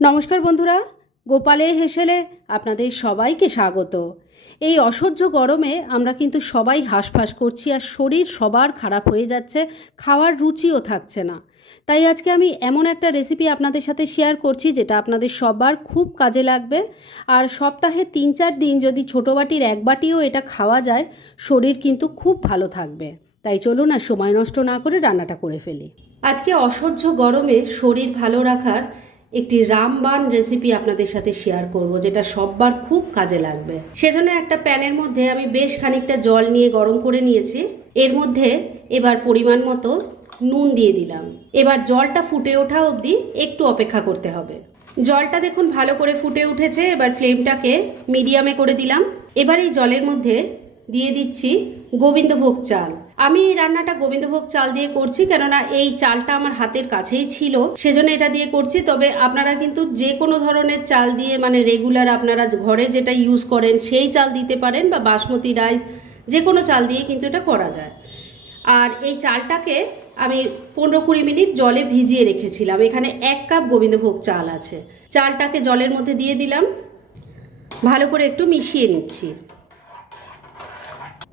নমস্কার বন্ধুরা, গোপালে হেসেলে আপনাদের সবাইকে স্বাগত। এই অসহ্য গরমে আমরা কিন্তু সবাই হাঁসফাঁস করছি আর শরীর সবার খারাপ হয়ে যাচ্ছে, খাওয়ার রুচিও থাকছে না। তাই আজকে আমি এমন একটা রেসিপি আপনাদের সাথে শেয়ার করছি যেটা আপনাদের সবার খুব কাজে লাগবে। আর সপ্তাহে তিন চার দিন যদি ছোটো বাটির এক বাটিও এটা খাওয়া যায়, শরীর কিন্তু খুব ভালো থাকবে। তাই চলুন আর সময় নষ্ট না করে রান্নাটা করে ফেলি। আজকে অসহ্য গরমে শরীর ভালো রাখার একটি রামবান রেসিপি আপনাদের সাথে শেয়ার করব, যেটা সববার খুব কাজে লাগবে। সেজন্য একটা প্যানের মধ্যে আমি বেশ খানিকটা জল নিয়ে গরম করে নিয়েছি। এর মধ্যে এবার পরিমাণ মতো নুন দিয়ে দিলাম। এবার জলটা ফুটে ওঠা অবধি একটু অপেক্ষা করতে হবে। জলটা দেখুন ভালো করে ফুটে উঠেছে, এবার ফ্লেমটাকে মিডিয়ামে করে দিলাম। এবার এই জলের মধ্যে দিয়ে দিচ্ছি গোবিন্দভোগ চাল। আমি এই রান্নাটা গোবিন্দভোগ চাল দিয়ে করছি, কেননা এই চালটা আমার হাতের কাছেই ছিল, সেজন্য এটা দিয়ে করছি। তবে আপনারা কিন্তু যে কোনো ধরনের চাল দিয়ে মানে রেগুলার আপনারা ঘরে যেটা ইউজ করেন, সেই চাল দিতে পারেন বা বাসমতি রাইস যে কোনো চাল দিয়ে কিন্তু এটা করা যায়। আর এই চালটাকে আমি পনেরো কুড়ি মিনিট জলে ভিজিয়ে রেখেছিলাম। এখানে এক কাপ গোবিন্দভোগ চাল আছে। চালটাকে জলের মধ্যে দিয়ে দিলাম। ভালো করে একটু মিশিয়ে নিচ্ছি।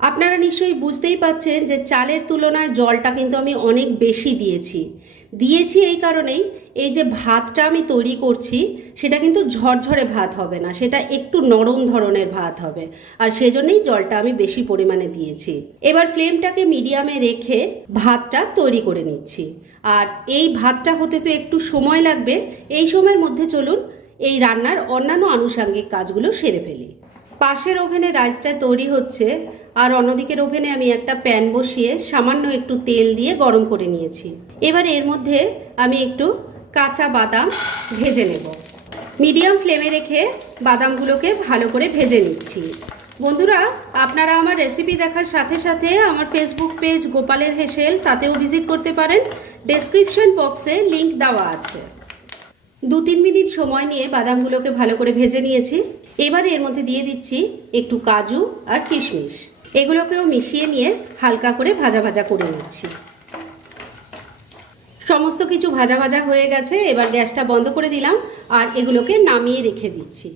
আপনারা নিশ্চয়ই বুঝতেই পাচ্ছেন যে চালের তুলনায় জলটা কিন্তু আমি অনেক বেশি দিয়েছি। দিয়েছি এই কারণেই এই যে ভাতটা আমি তৈরি করছি, সেটা কিন্তু ঝরঝরে ভাত হবে না, সেটা একটু নরম ধরনের ভাত হবে। আর সেজন্যই জলটা আমি বেশি পরিমাণে দিয়েছি। এবার ফ্লেমটাকে মিডিয়ামে রেখে ভাতটা তৈরি করে নিচ্ছি। আর এই ভাতটা হতে তো একটু সময় লাগবে, এই সময়ের মধ্যে চলুন এই রান্নার অন্যান্য আনুষাঙ্গিক কাজগুলো সেরে ফেলি। পাশের ওভেনে রাইসটা তৈরি হচ্ছে আর অন্যদিকের ওভেনে আমি একটা প্যান বসিয়ে সামান্য একটু তেল দিয়ে গরম করে নিয়েছি। এবার এর মধ্যে আমি একটু কাঁচা বাদাম ভেজে নেব। মিডিয়াম ফ্লেমে রেখে বাদামগুলোকে ভালো করে ভেজে নিচ্ছি। বন্ধুরা, আপনারা আমার রেসিপি দেখার সাথে সাথে আমার ফেসবুক পেজ গোপালের হেসেল তাতেও ভিজিট করতে পারেন। ডেসক্রিপশন বক্সে লিংক দেওয়া আছে। দু তিন মিনিট সময় নিয়ে বাদামগুলোকে ভালো করে ভেজে নিয়েছি। এবার এর মধ্যে দিয়ে দিচ্ছি একটু কাজু আর কিশমিশ। এগুলোকেও মিশিয়ে নিয়ে হালকা করে ভাজা ভাজা করে নিচ্ছি। সমস্ত কিছু ভাজা ভাজা হয়ে গেছে, এবার গ্যাসটা বন্ধ করে দিলাম আর এগুলোকে নামিয়ে রেখে দিচ্ছি।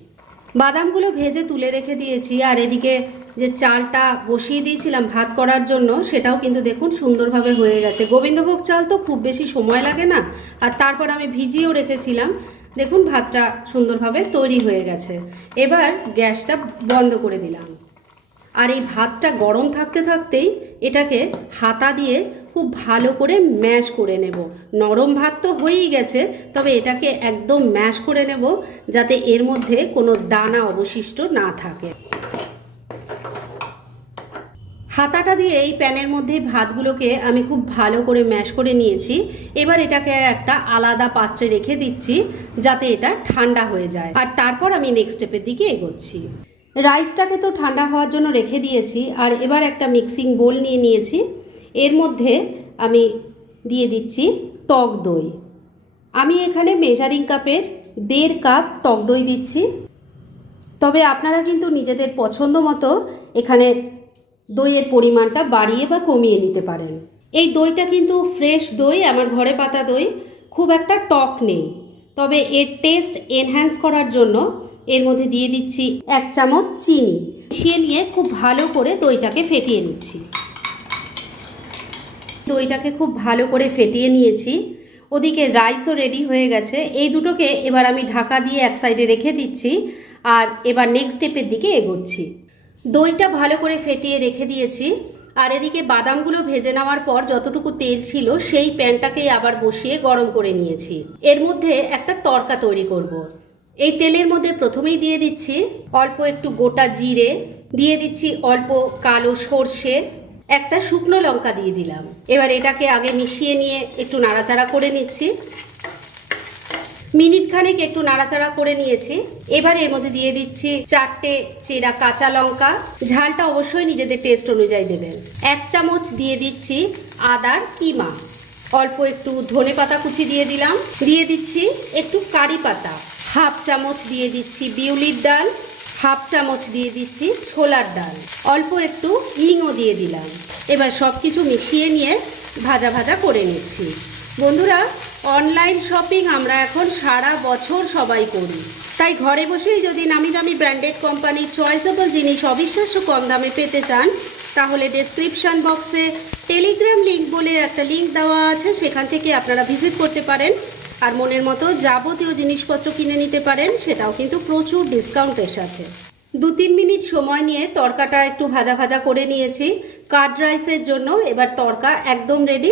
বাদামগুলো ভেজে তুলে রেখে দিয়েছি আর এদিকে যে চালটা বসিয়ে দিয়েছিলাম ভাত করার জন্য, সেটাও কিন্তু দেখুন সুন্দরভাবে হয়ে গেছে। গোবিন্দভোগ চাল তো খুব বেশি সময় লাগে না, আর তারপর আমি ভিজিয়েও রেখেছিলাম। দেখুন ভাতটা সুন্দরভাবে তৈরি হয়ে গেছে। এবার গ্যাসটা বন্ধ করে দিলাম। আর এই ভাতটা গরম থাকতে থাকতেই এটাকে হাতা দিয়ে খুব ভালো করে ম্যাশ করে নেব। নরম ভাত তো হয়েই গেছে, তবে এটাকে একদম ম্যাশ করে নেব যাতে এর মধ্যে কোনো দানা অবশিষ্ট না থাকে। হাতাটা দিয়ে এই প্যানের মধ্যে ভাতগুলোকে আমি খুব ভালো করে ম্যাশ করে নিয়েছি। এবার এটাকে একটা আলাদা পাত্রে রেখে দিচ্ছি যাতে এটা ঠান্ডা হয়ে যায়। আর তারপর আমি নেক্সট স্টেপের দিকে এগোচ্ছি। রাইসটাকে তো ঠান্ডা হওয়ার জন্য রেখে দিয়েছি, আর এবার একটা মিক্সিং বোল নিয়ে নিয়েছি। এর মধ্যে আমি দিয়ে দিচ্ছি টক দই। আমি এখানে মেজারিং কাপের দেড় কাপ টক দই দিচ্ছি। তবে আপনারা কিন্তু নিজেদের পছন্দ মতো এখানে দইয়ের পরিমাণটা বাড়িয়ে বা কমিয়ে নিতে পারেন। এই দইটা কিন্তু ফ্রেশ দই, আমার ঘরে পাতা দই, খুব একটা টক নেই। তবে এর টেস্ট এনহ্যান্স করার জন্য এর মধ্যে দিয়ে দিচ্ছি এক চামচ চিনি। মিশিয়ে নিয়ে খুব ভালো করে দইটাকে ফেটিয়ে নিচ্ছি। দইটাকে খুব ভালো করে ফেটিয়ে নিয়েছি। ওদিকে রাইসও রেডি হয়ে গেছে। এই দুটোকে এবার আমি ঢাকা দিয়ে এক সাইডে রেখে দিচ্ছি আর এবার নেক্সট স্টেপের দিকে এগোচ্ছি। দইটা ভালো করে ফেটিয়ে রেখে দিয়েছি। আর এদিকে বাদামগুলো ভেজে নেওয়ার পর যতটুকু তেল ছিল সেই প্যানটাকেই আবার বসিয়ে গরম করে নিয়েছি। এর মধ্যে একটা তরকা তৈরি করব। এই তেলের মধ্যে প্রথমেই দিয়ে দিচ্ছি অল্প একটু গোটা জিরে, দিয়ে দিচ্ছি অল্প কালো সর্ষে, একটা শুকনো লঙ্কা দিয়ে দিলাম। এবার এটাকে আগে মিশিয়ে নিয়ে একটু নাড়াচাড়া করে নিচ্ছি। মিনিট খানেক একটু নাড়াচাড়া করে নিয়েছি। এবার এর মধ্যে দিয়ে দিচ্ছি চারটে চেরা কাঁচা লঙ্কা। ঝালটা অবশ্যই নিজেদের টেস্ট অনুযায়ী দেবেন। এক চামচ দিয়ে দিচ্ছি আদার কিমা। অল্প একটু ধনে পাতা কুচি দিয়ে দিলাম। দিয়ে দিচ্ছি একটু কারি পাতা। হাফ চামচ দিয়ে দিচ্ছি বিউলির ডাল, হাফ চামচ দিয়ে দিচ্ছি ছোলার ডাল। অল্প একটু হিংও দিয়ে দিলাম। এবার সব কিছু মিশিয়ে নিয়ে ভাজা ভাজা করে নিচ্ছি। বন্ধুরা, অনলাইন শপিং আমরা এখন সারা বছর সবাই করি। তাই ঘরে বসেই যদি নামি দামি ব্র্যান্ডেড কোম্পানির চয়েসেবল জিনিস অবিশ্বাস্য কম দামে পেতে চান, তাহলে ডেসক্রিপশন বক্সে টেলিগ্রাম লিঙ্ক বলে একটা লিঙ্ক দেওয়া আছে। সেখান থেকে আপনারা ভিজিট করতে পারেন। আর মনের মতো যাবতীয় জিনিসপত্র কিনে নিতে পারেন, সেটাও কিন্তু প্রচুর ডিসকাউন্টের সাথে। দু তিন মিনিট সময় নিয়ে তরকাটা একটু ভাজা ভাজা করে নিয়েছি। কার্ড রাইসের জন্য এবার তরকা একদম রেডি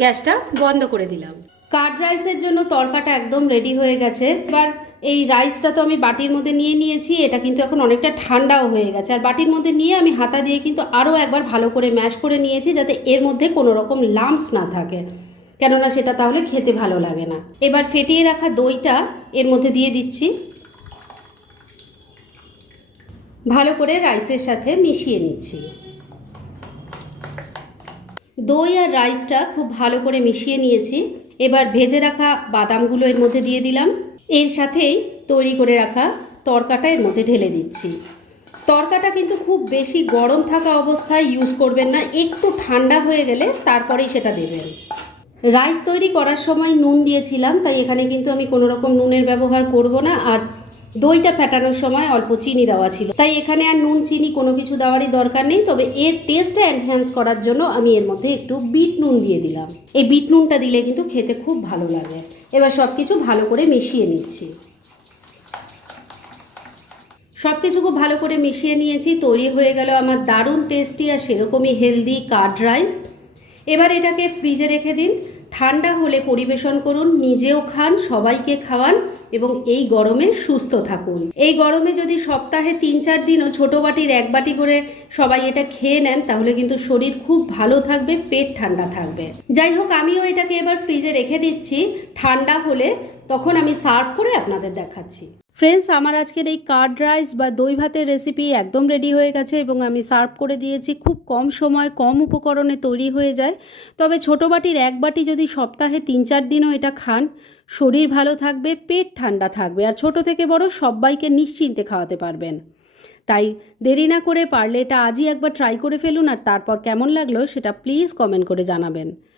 গ্যাসটা বন্ধ করে দিলাম। কার্ড রাইসের জন্য তরকাটা একদম রেডি হয়ে গেছে। এবার এই রাইসটা তো আমি বাটির মধ্যে নিয়ে নিয়েছি, এটা কিন্তু এখন অনেকটা ঠান্ডাও হয়ে গেছে। আর বাটির মধ্যে নিয়ে আমি হাতা দিয়ে কিন্তু আরও একবার ভালো করে ম্যাশ করে নিয়েছি, যাতে এর মধ্যে কোনো রকম লাম্পস না থাকে। কেননা সেটা তাহলে খেতে ভালো লাগে না। এবার ফেটিয়ে রাখা দইটা এর মধ্যে দিয়ে দিচ্ছি। ভালো করে রাইসের সাথে মিশিয়ে নিচ্ছি। দই আর রাইসটা খুব ভালো করে মিশিয়ে নিয়েছি। এবার ভেজে রাখা বাদামগুলো এর মধ্যে দিয়ে দিলাম। এর সাথেই তৈরি করে রাখা তরকাটা এর মধ্যে ঢেলে দিচ্ছি। তরকাটা কিন্তু খুব বেশি গরম থাকা অবস্থায় ইউজ করবেন না। একটু ঠান্ডা হয়ে গেলে তারপরেই সেটা দেবেন। রাইস তৈরি করার সময় নুন দিয়েছিলাম, তাই এখানে কিন্তু আমি কোনো রকম নুনের ব্যবহার করব না। আর দইটা ফেটানোর সময় অল্প চিনি দেওয়া ছিল। তাই এখানে আর নুন, চিনি কোনো কিছু দেওয়ারই দরকার নেই, তবে এর টেস্টটা এনহ্যান্স করার জন্য আমি এর মধ্যে একটু বিট নুন দিয়ে দিলাম। এই বিট নুনটা দিলে কিন্তু খেতে খুব ভালো লাগে। এবার সব কিছু ভালো করে মিশিয়ে নিচ্ছি। সব কিছু খুব ভালো করে মিশিয়ে নিয়েছি, তৈরি হয়ে গেল আমার দারুণ টেস্টি আর সেরকমই হেলদি কার্ড রাইস এবার এটাকে ফ্রিজে রেখে দিন। ঠান্ডা হলে পরিবেশন করুন, নিজেও খান, সবাইকে খাওয়ান এবং এই গরমে সুস্থ থাকুন। এই গরমে যদি সপ্তাহে তিন চার দিনও ছোটো বাটির এক বাটি করে সবাই এটা খেয়ে নেন, তাহলে কিন্তু শরীর খুব ভালো থাকবে, পেট ঠান্ডা থাকবে। যাই হোক, আমিও এটাকে এবার ফ্রিজে রেখে দিচ্ছি। ঠান্ডা হলে তখন আমি সার্ভ করে আপনাদের দেখাচ্ছি। ফ্রেন্ডস আমার আজকের এই কার্ড রাইস বা দই ভাতের রেসিপি একদম রেডি হয়ে গেছে এবং আমি সার্ভ করে দিয়েছি। খুব কম সময়, কম উপকরণে তৈরি হয়ে যায়। তবে ছোটো বাটির এক বাটি যদি সপ্তাহে তিন চার দিনও এটা খান, শরীর ভালো থাকবে, পেট ঠান্ডা থাকবে আর ছোট থেকে বড় সবাইকে নিশ্চিন্তে খাওয়াতে পারবেন। তাই দেরি না করে পারলে এটা আজই একবার ট্রাই করে ফেলুন আর তারপর কেমন লাগল সেটা প্লিজ কমেন্ট করে জানাবেন।